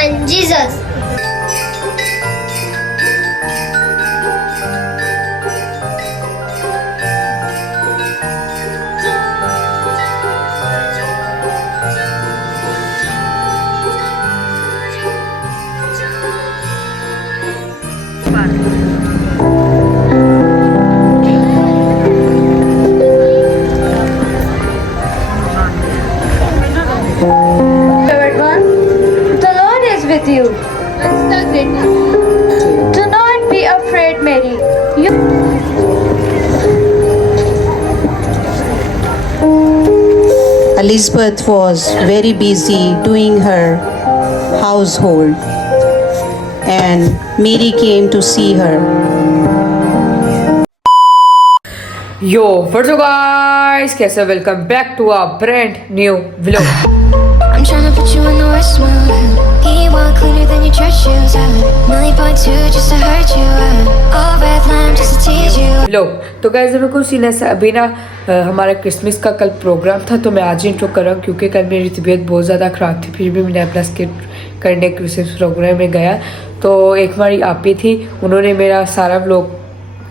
son Jesus. Third one, the Lord is with you. Do not be afraid, Mary. Elizabeth was very busy doing her household, and Mary came to see her. Yo, what's up guys? कैसे welcome back to a brand new vlog. I'm trying to put you in the worst mood. He want cleaner than your church shoes. $1.2 just to hurt you. All red line just to tease you. vlog. तो guys अभी कुछ scene ऐसा अभी ना हमारा Christmas का कल programme था तो मैं आज ही इंट्रो कर रहा हूँ क्योंकि कल मेरी तबीयत बहुत ज़्यादा ख़राब थी फिर भी मैंने अपना स्किप करने क्रिसमस प्रोग्राम में गया तो एक हमारी आपी थी उन्होंने मेरा सारा व्लॉग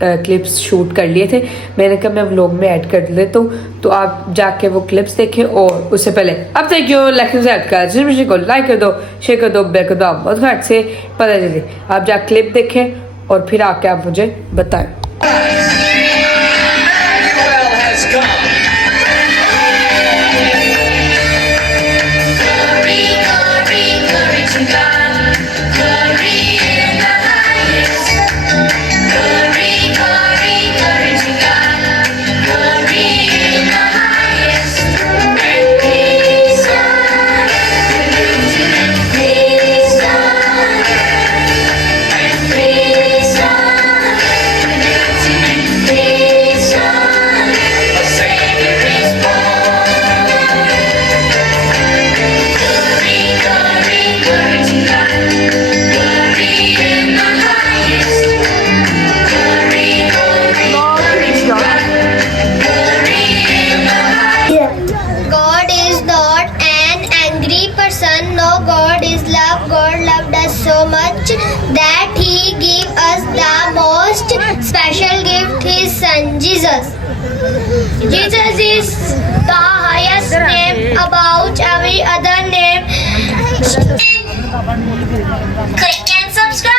क्लिप्स शूट कर लिए थे मैंने कहा मैं व्लॉग में ऐड कर लेता हूँ तो आप जाके वो क्लिप्स देखें और उससे पहले अब देखिए लाइक का जिस को लाइक कर दो शेयर कर दो बेल कर दो आप बहुत घट से पता चले आप जा क्लिप देखें और फिर आके आप मुझे बताएं God is not an angry person. No, God is love. God loved us so much that He gave us the most special gift, His Son Jesus. Jesus is the highest name about every other name. Click and subscribe.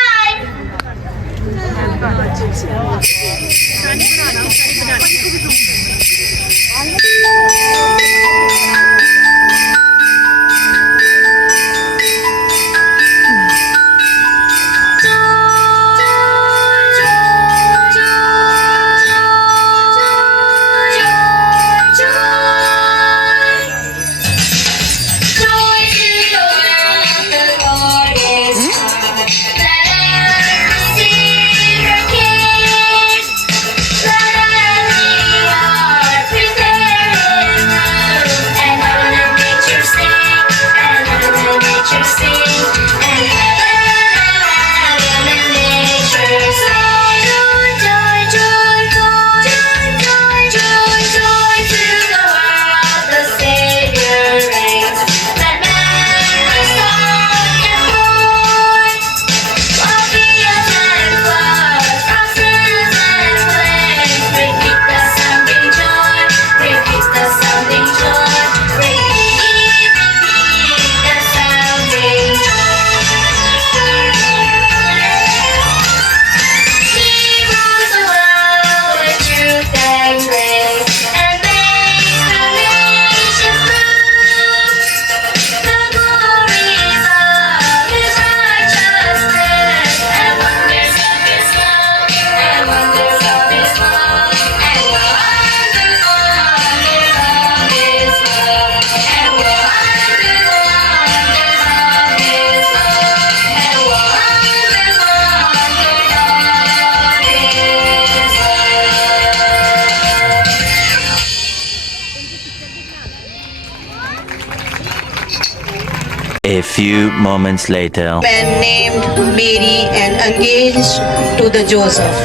A few moments later. Man named Mary and engaged to the Joseph.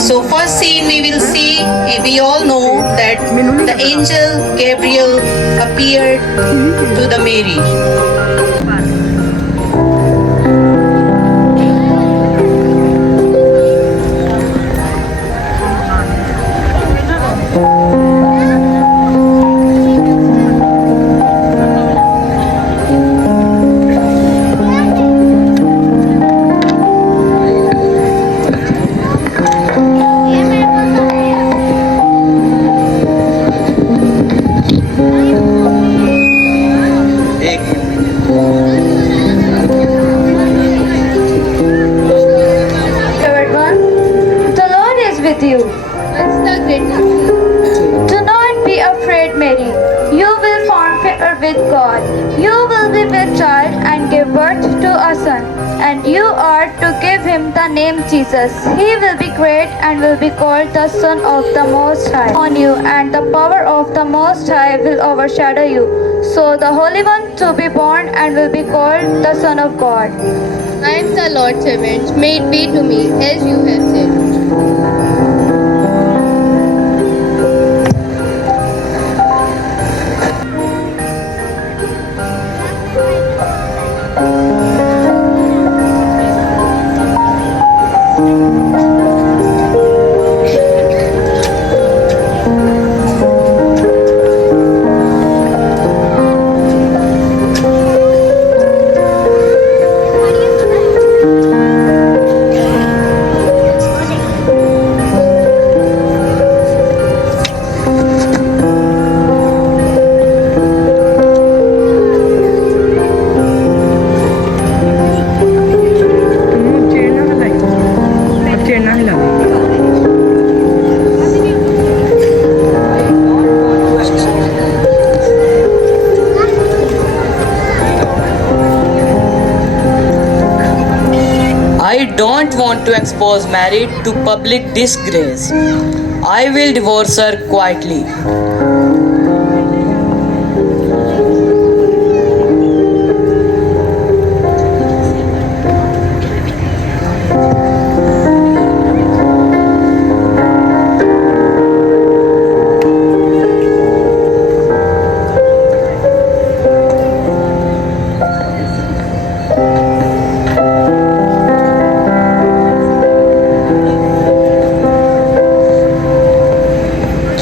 So first scene we will see, we all know that the angel Gabriel appeared to the Mary. and you are to give him the name Jesus. He will be great and will be called the Son of the Most High. On you, and the power of the Most High will overshadow you. So the Holy One to be born and will be called the Son of God. I am the Lord's servant. May it be to me as you have said. I don't want to expose Mary to public disgrace. I will divorce her quietly.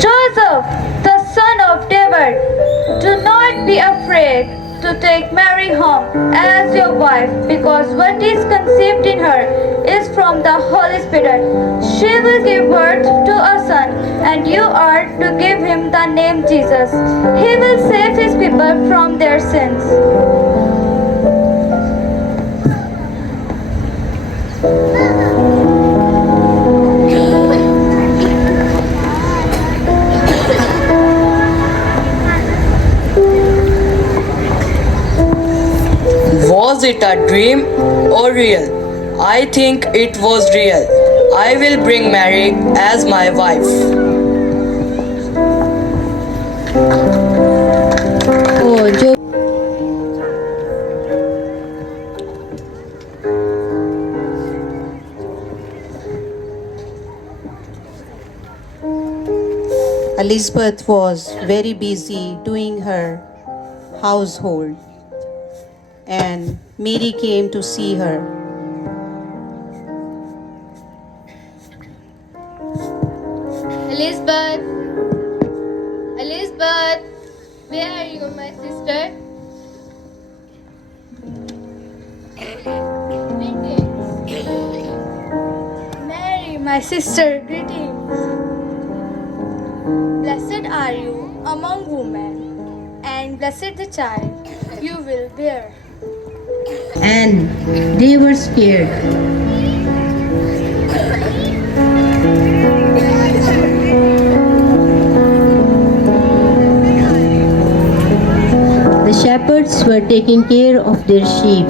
Joseph, the son of David, do not be afraid to take Mary home as your wife, because what is conceived in her is from the Holy Spirit. She will give birth to a son, and you are to give him the name Jesus. He will save his people from their sins. Was it a dream or real? I think it was real. I will bring Mary as my wife. Elizabeth was very busy doing her household, and Mary came to see her. Elizabeth, Elizabeth, where are you, my sister? Mary, my sister, greetings. Blessed are you among women, and blessed the child you will bear. And they were scared. The shepherds were taking care of their sheep.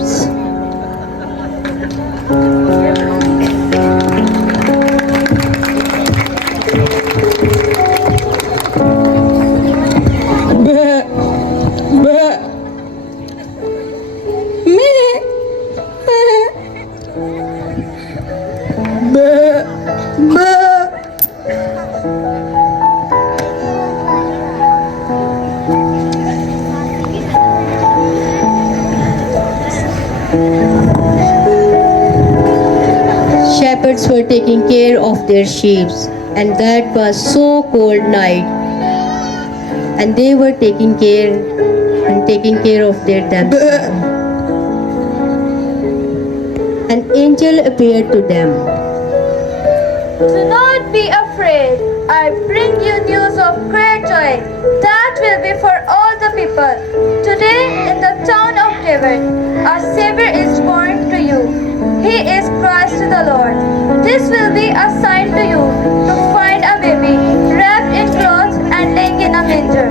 Shepherds were taking care of their sheep, and that was so cold night, and they were taking care of their themselves. An angel appeared to them. Do not be afraid. I bring you news of great joy that will be for all the people. Today in the town of David, a Savior is born to you. He is Christ the Lord. This will be a sign to you to find a baby wrapped in cloths and laying in a manger.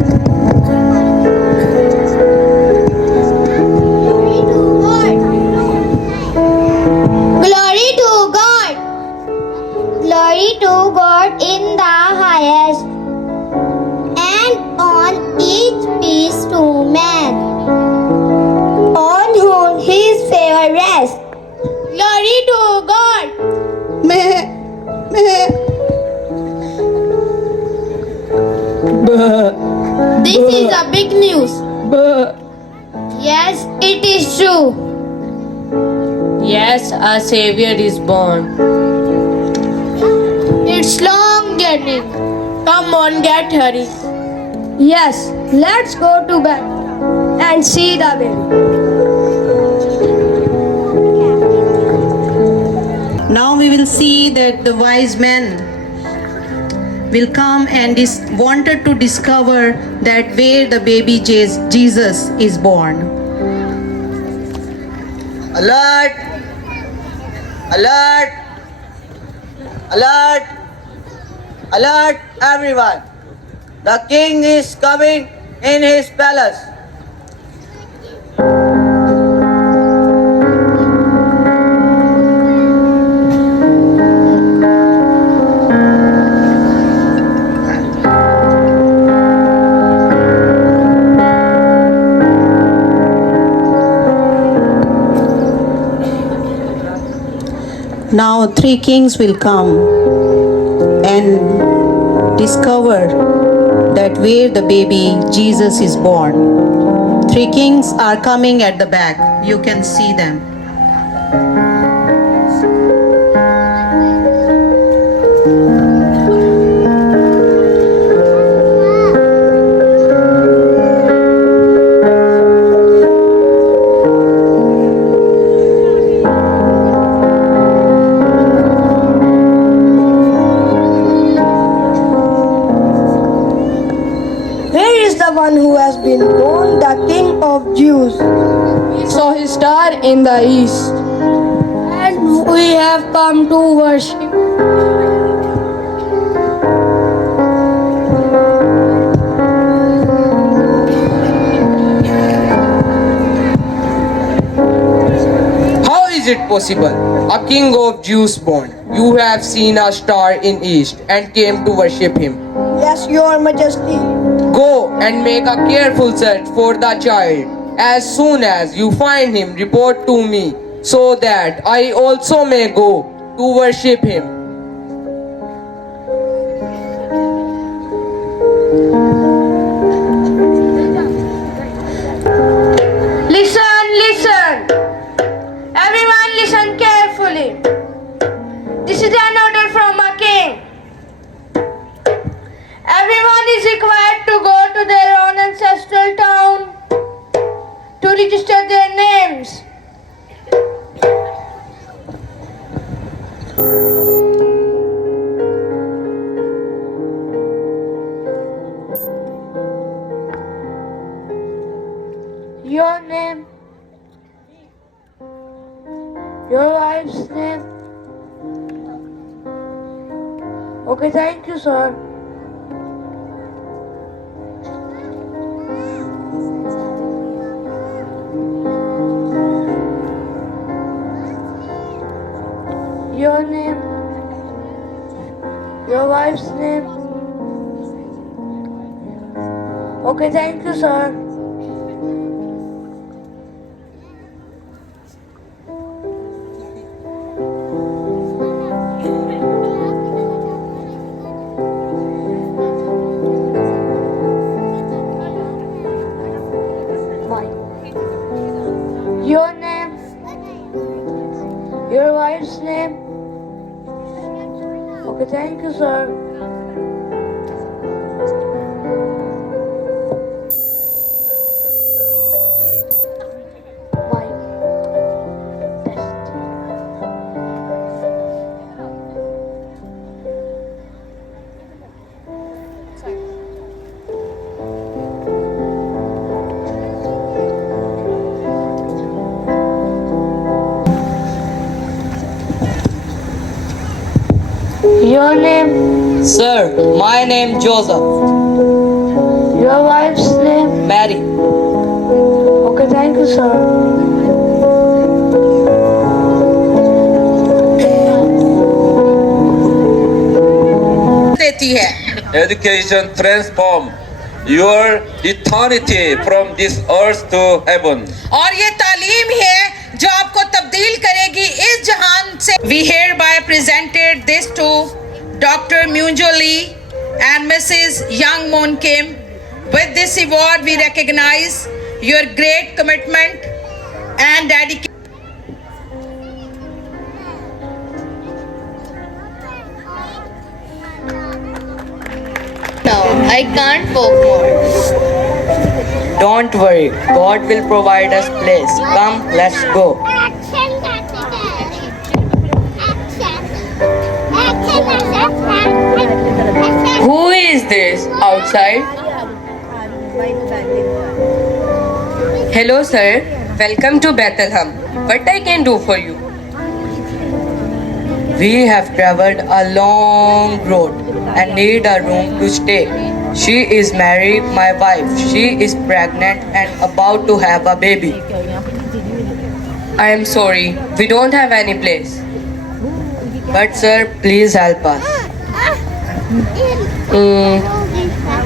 highest, and on each piece 2 men, on whom his favor rests. Glory to God. This is a big news. Yes, it is true. Yes, a savior is born. It's long journey. Come on, get hurry. Yes, let's go to bed and see the baby. Now we will see that the wise men will come and wanted to discover that where the baby Jesus is born. Alert! Alert! Alert! Alert, everyone! The king is coming in his palace. Now 3 kings will come and discover that where the baby Jesus is born. 3 kings are coming at the back. You can see them. Where is the one who has been born, the King of Jews? We saw his star in the east, and we have come to worship. How is it possible? A king of Jews born. You have seen a star in east and came to worship him. Yes, your majesty. Go and make a careful search for the child. As soon as you find him, report to me, so that I also may go to worship him. Listen, listen. Everyone listen carefully. This is an order from a king. Everyone is required to go to their own ancestral town to register their names. Your name, your wife's name. Okay, thank you, sir. Your name, your wife's name. Okay, thank you, sir. Your name, your wife's name. Okay, thank you, sir. Your name, Sir, my name Joseph. your wife's name. Mary. Okay, thank you, sir. देती है education transform your eternity from this earth to heaven. और ये तालीम है जो आपको तब्दील करेगी इस जहान से. We hereby presented this to Dr. Myunjo Lee and Mrs. Young Moon Kim. With this award, we recognize your great commitment and dedication. Now, I can't walk more. Don't worry, God will provide us place. Come, let's go. Who is this outside? Hello, sir. Welcome to Bethlehem. What I can do for you? We have traveled a long road and need a room to stay. She is married, my wife. She is pregnant and about to have a baby. I am sorry, we don't have any place. But sir, please help us.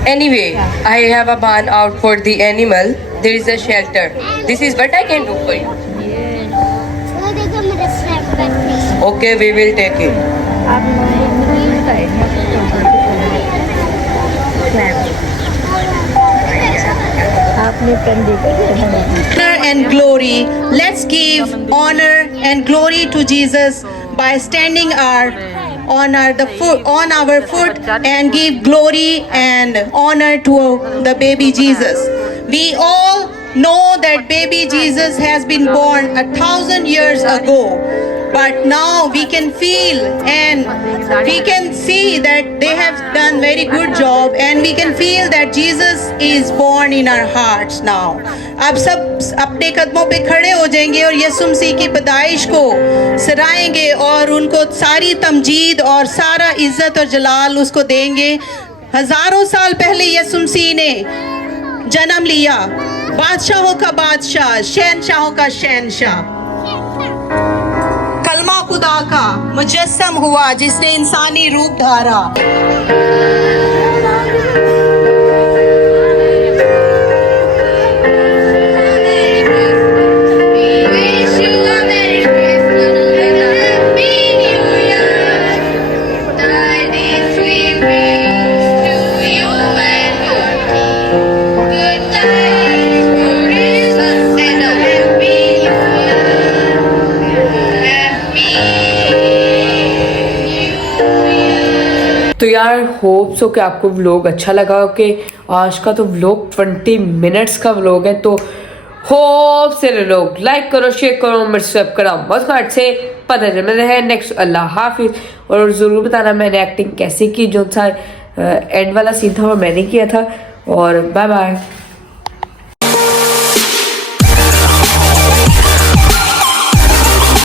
Anyway, I have a barn out for the animal. There is a shelter. This is what I can do for you. Okay, we will take it. Honor and glory. Let's give honor and glory to Jesus by standing on our foot and give glory and honor to the baby Jesus. We all know that baby Jesus has been born 1,000 years ago, but now we can feel and we can see that they have done very good job, and we can feel that Jesus is born in our hearts now. अब सब अपने कदमों पे खड़े हो जाएंगे और यीशु मसीह की पैदाइश को सराहेंगे और उनको सारी तमजीद और सारा इज्जत और जलाल उसको देंगे. हजारों साल पहले यीशु मसीह ने जन्म लिया, बादशाहों का बादशाह, शहनशाहों का शहनशाह, कलमा खुदा का मुजस्सम हुआ जिसने इंसानी रूप धारा. तो यार होप सो कि आपको व्लॉग अच्छा लगा हो कि आज का तो व्लॉग 20 मिनट्स का व्लॉग है. तो होप से लोग लाइक करो, शेयर करो, सब्सक्राइब करो. बहुत हार्ट से पता चल मिलते हैं नेक्स्ट. अल्लाह हाफिज. और ज़रूर बताना मैंने एक्टिंग कैसे की, जो सा एंड वाला सीन था वो मैंने किया था. और बाय बाय.